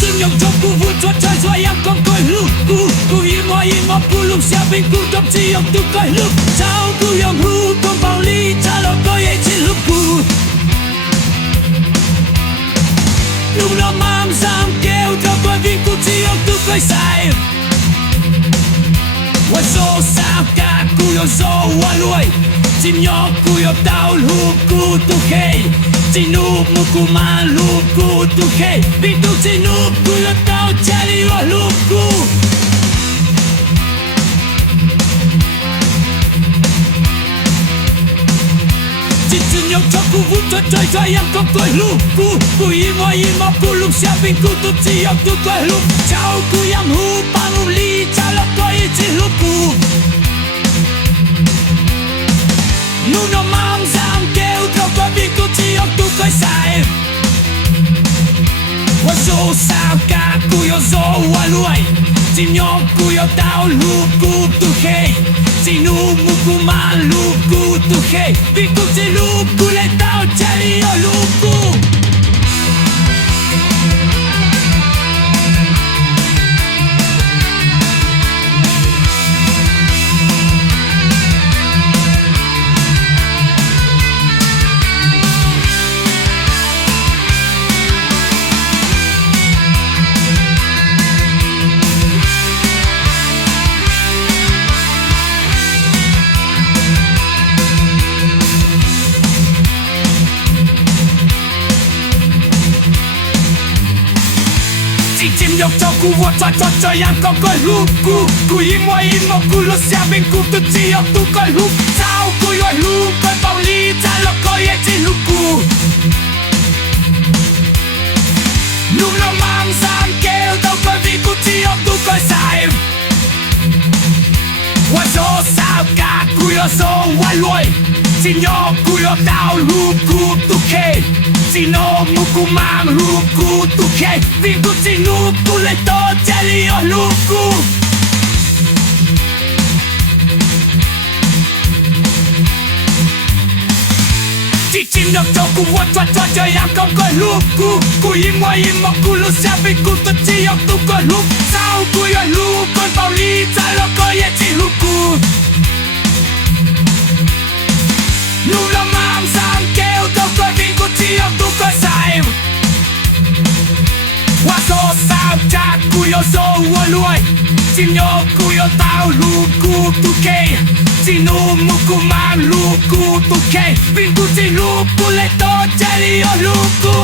Senyum jomku wujud cahaya yang kau luku. Ku ilmu pulung siapin ku dom cium tu kau luk. Chào ku yang hu công bao ly cha lo kau ye chi luku. Lúc nó mang sang kêu cho tôi vì ku cium tu kau sai. Wa so sao cả ku yo so wa lui. Chim nhỏ ku yo tao luku tu kei. Sinup mo kumaluku tu kei. Bitu sinup ku yo tao chali wa luku. Senyum jomku wujud cahaya yang kau luku. Ku ilmu pulung siapin ku tu cium tu kau luk. Chào ku yang hu bangun li calo kau ye chi luku. Lúc nó mang sang kêu cho tôi vì cô cium tu kau sai. Wa so sao cả ku yo so wa lui. Chim nhỏ ku yo tao luku tu kei. Sinup mo kumaluku tu kei. Vì ku chi luku le tao chali yo luku. Chim nhọc cho ku vua cho yang kau koi luku. Ku ilmu ku lo siapin ku tu cium tu koi luk. Chào ku yo lu koi bao ly cha lo kau ye chi luku. Lúc nó mang sang kêu tao koi vì ku cium tu koi sai. Wa so sao cả ku yo so wa lui. Chim nhỏ ku yo tao luku tu kei. Sinup mo kumaluku tu kei. Vì ku chi luku le tao chali yo luku. Chim nhọc cho ku vua cho yang kau koi luku. Ku ilmu ku lo siapin ku tu cium tu koi luk. Chào ku yo lu koi bao ly cha lo kau ye chi luku. Lúc nó mang sang kêu tao koi vì ku cium tu koi sai. Wa so sao cả ku yo so wa lui. Chim nhỏ ku yo tao luku tu kei. Sinup mo kumaluku tu kei. Vì ku chi luku le tao chali yo luku.